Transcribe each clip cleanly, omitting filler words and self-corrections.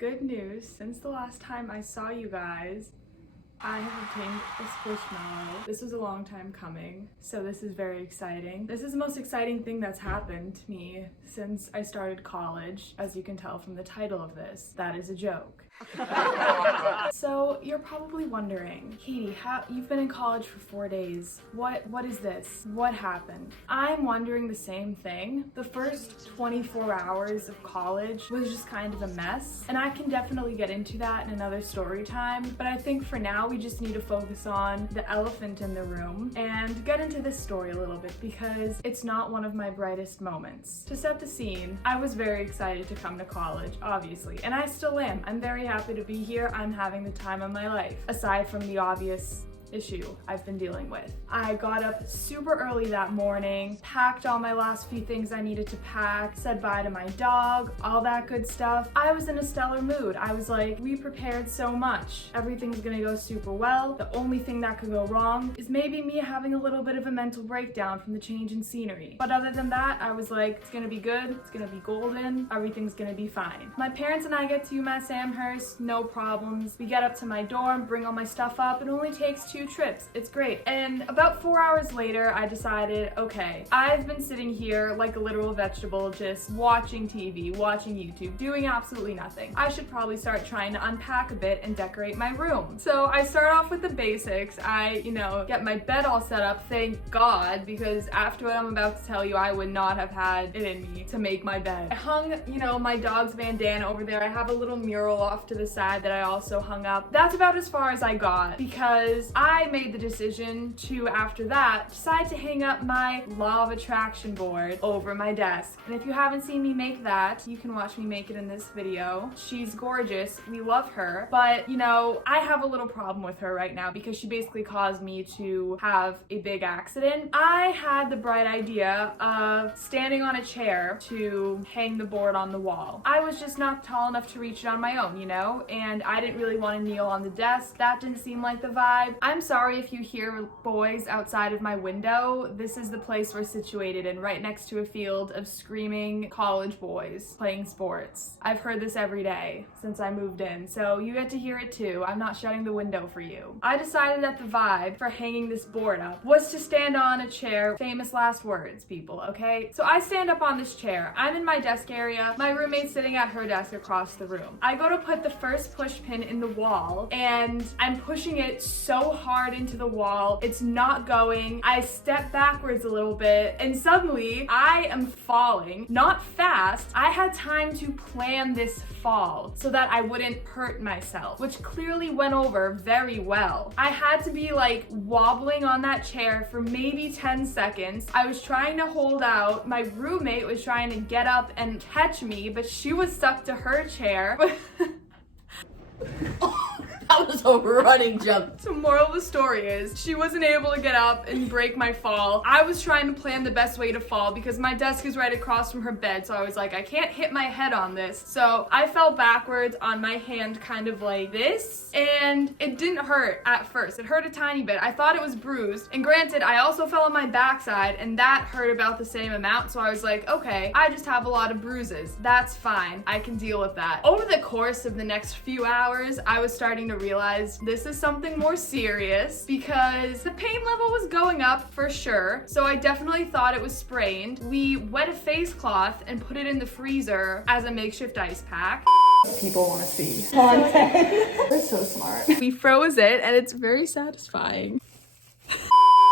Good news, since the last time I saw you guys, I have obtained a Squishmallow. This was a long time coming, so this is very exciting. This is the most exciting thing that's happened to me since I started college, as you can tell from the title of this. That is a joke. So you're probably wondering, Katie, you've been in college for 4 days. What is this? What happened? I'm wondering the same thing. The first 24 hours of college was just kind of a mess, and I can definitely get into that in another story time, but I think for now we just need to focus on the elephant in the room and get into this story a little bit because it's not one of my brightest moments. To set the scene, I was very excited to come to college, obviously, and I still am. I'm very happy to be here. I'm having the time of my life, aside from the obvious issue I've been dealing with. I got up super early that morning, packed all my last few things I needed to pack, said bye to my dog, all that good stuff. I was in a stellar mood. I was like, we prepared so much. Everything's gonna go super well. The only thing that could go wrong is maybe me having a little bit of a mental breakdown from the change in scenery. But other than that, I was like, it's gonna be good, it's gonna be golden, everything's gonna be fine. My parents and I get to UMass Amherst, no problems. We get up to my dorm, bring all my stuff up. It only takes 2 trips. It's great. And about 4 hours later, I decided, okay, I've been sitting here like a literal vegetable, just watching TV, watching YouTube, doing absolutely nothing. I should probably start trying to unpack a bit and decorate my room. So I start off with the basics. I, get my bed all set up, thank God, because after what I'm about to tell you, I would not have had it in me to make my bed. I hung, my dog's bandana over there. I have a little mural off to the side that I also hung up. That's about as far as I got because I made the decision to, after that, decide to hang up my law of attraction board over my desk. And if you haven't seen me make that, you can watch me make it in this video. She's gorgeous. We love her. But, I have a little problem with her right now because she basically caused me to have a big accident. I had the bright idea of standing on a chair to hang the board on the wall. I was just not tall enough to reach it on my own, and I didn't really want to kneel on the desk. That didn't seem like the vibe. I'm sorry if you hear boys outside of my window. This is the place we're situated in, right next to a field of screaming college boys playing sports. I've heard this every day since I moved in, so you get to hear it too. I'm not shutting the window for you. I decided that the vibe for hanging this board up was to stand on a chair. Famous last words, people, okay? So I stand up on this chair. I'm in my desk area. My roommate's sitting at her desk across the room. I go to put the first push pin in the wall, and I'm pushing it so hard into the wall. It's not going. I step backwards a little bit, and suddenly I am falling. Not fast. I had time to plan this fall so that I wouldn't hurt myself, which clearly went over very well. I had to be like wobbling on that chair for maybe 10 seconds. I was trying to hold out. My roommate was trying to get up and catch me, but she was stuck to her chair. That was a running jump. So moral of the story is, she wasn't able to get up and break my fall. I was trying to plan the best way to fall because my desk is right across from her bed, so I was like, I can't hit my head on this. So I fell backwards on my hand kind of like this, and it didn't hurt at first. It hurt a tiny bit. I thought it was bruised, and granted, I also fell on my backside, and that hurt about the same amount, so I was like, okay, I just have a lot of bruises. That's fine. I can deal with that. Over the course of the next few hours, I was starting to realize this is something more serious because the pain level was going up for sure. So I definitely thought it was sprained. We wet a face cloth and put it in the freezer as a makeshift ice pack. People want to see content. We're so smart. We froze it and it's very satisfying.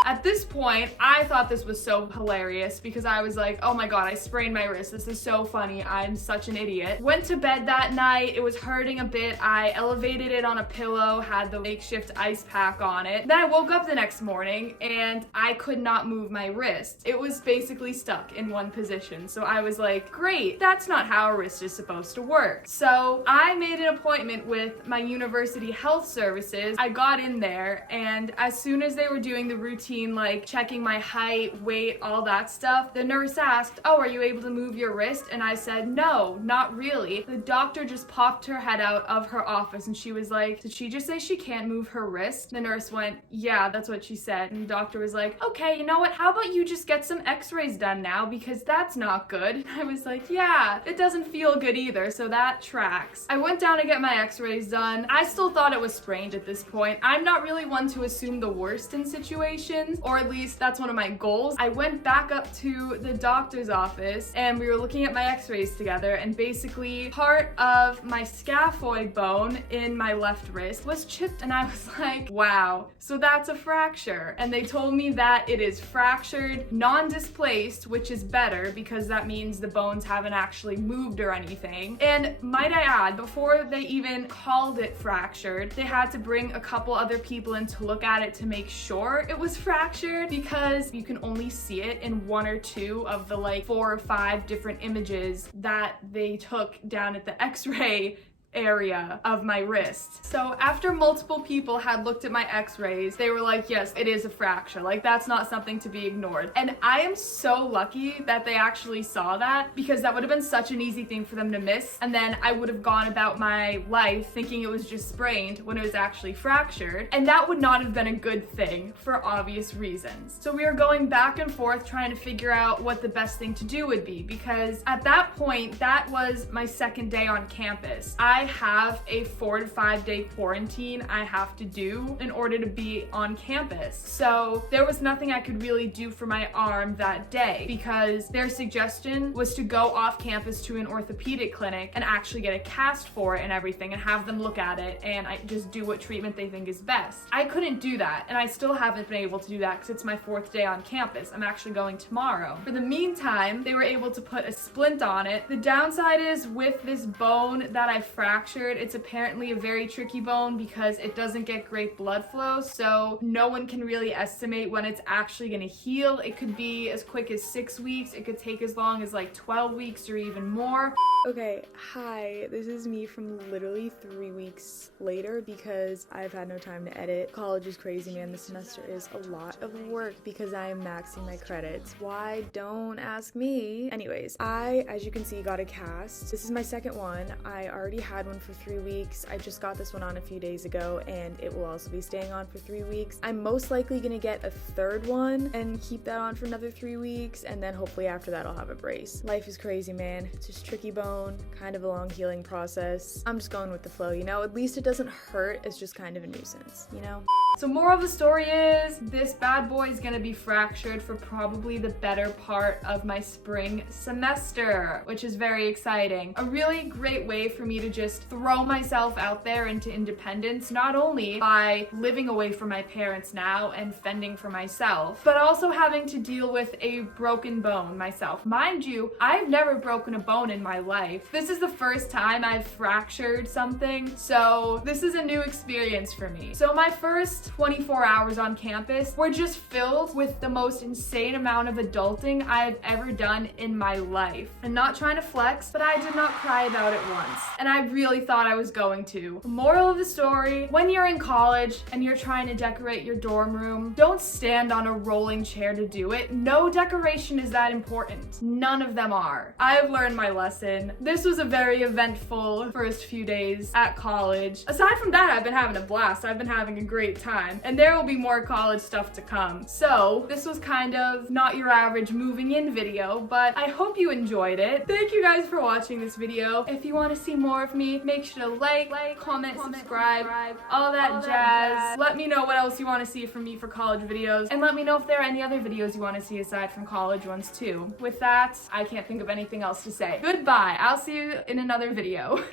At this point, I thought this was so hilarious because I was like, oh my God, I sprained my wrist. This is so funny. I'm such an idiot. Went to bed that night. It was hurting a bit. I elevated it on a pillow, had the makeshift ice pack on it. Then I woke up the next morning and I could not move my wrist. It was basically stuck in one position. So I was like, great, that's not how a wrist is supposed to work. So I made an appointment with my university health services. I got in there, and as soon as they were doing the routine routine, like checking my height, weight, all that stuff, the nurse asked, "Oh, are you able to move your wrist?" And I said, "No, not really." The doctor just popped her head out of her office and she was like, "Did she just say she can't move her wrist?" The nurse went, "Yeah, that's what she said." And the doctor was like, "Okay, you know what? How about you just get some x-rays done now, because that's not good." And I was like, "Yeah, it doesn't feel good either, so that tracks." I went down to get my x-rays done. I still thought it was sprained at this point. I'm not really one to assume the worst in situations, or at least that's one of my goals. I went back up to the doctor's office and we were looking at my x-rays together, and basically part of my scaphoid bone in my left wrist was chipped, and I was like, wow, so that's a fracture. And they told me that it is fractured, non-displaced, which is better because that means the bones haven't actually moved or anything. And might I add, before they even called it fractured, they had to bring a couple other people in to look at it to make sure it was fractured, because you can only see it in 1 or 2 of the like 4 or 5 different images that they took down at the x-ray area of my wrist. So after multiple people had looked at my x-rays, they were like, yes, it is a fracture. Like, that's not something to be ignored. And I am so lucky that they actually saw that, because that would have been such an easy thing for them to miss. And then I would have gone about my life thinking it was just sprained when it was actually fractured. And that would not have been a good thing for obvious reasons. So we were going back and forth trying to figure out what the best thing to do would be, because at that point, that was my second day on campus. I have a 4 to 5 day quarantine I have to do in order to be on campus. So there was nothing I could really do for my arm that day, because their suggestion was to go off campus to an orthopedic clinic and actually get a cast for it and everything, and have them look at it and I just do what treatment they think is best. I couldn't do that, and I still haven't been able to do that because it's my 4th day on campus. I'm actually going tomorrow. For the meantime, they were able to put a splint on it. The downside is, with this bone that I fractured, it's apparently a very tricky bone because it doesn't get great blood flow, so no one can really estimate when it's actually gonna heal. It could be as quick as 6 weeks, it could take as long as like 12 weeks or even more. Okay, hi, this is me from literally 3 weeks later because I've had no time to edit. College is crazy, man. This semester is a lot of work because I am maxing my credits. Why? Don't ask me. Anyways, I, as you can see, got a cast. This is my second one. I already had one for 3 weeks. I just got this one on a few days ago, and it will also be staying on for 3 weeks. I'm most likely gonna get a third one and keep that on for another 3 weeks, and then hopefully after that I'll have a brace. Life is crazy, man. It's just tricky bone, kind of a long healing process. I'm just going with the flow, you know? At least it doesn't hurt. It's just kind of a nuisance, you know? So moral of the story is, this bad boy is gonna be fractured for probably the better part of my spring semester, which is very exciting. A really great way for me to just throw myself out there into independence, not only by living away from my parents now and fending for myself, but also having to deal with a broken bone myself. Mind you, I've never broken a bone in my life. This is the first time I've fractured something, so this is a new experience for me. So my first 24 hours on campus were just filled with the most insane amount of adulting I have ever done in my life. And not trying to flex, but I did not cry about it once. And I really thought I was going to. Moral of the story, when you're in college and you're trying to decorate your dorm room, don't stand on a rolling chair to do it. No decoration is that important. None of them are. I've learned my lesson. This was a very eventful first few days at college. Aside from that, I've been having a blast. I've been having a great time. And there will be more college stuff to come. So this was kind of not your average moving in video, but I hope you enjoyed it. Thank you guys for watching this video. If you want to see more of me, make sure to like, comment, subscribe, all that jazz. Let me know what else you want to see from me for college videos, and let me know if there are any other videos you want to see aside from college ones too. With that, I can't think of anything else to say. Goodbye. I'll see you in another video.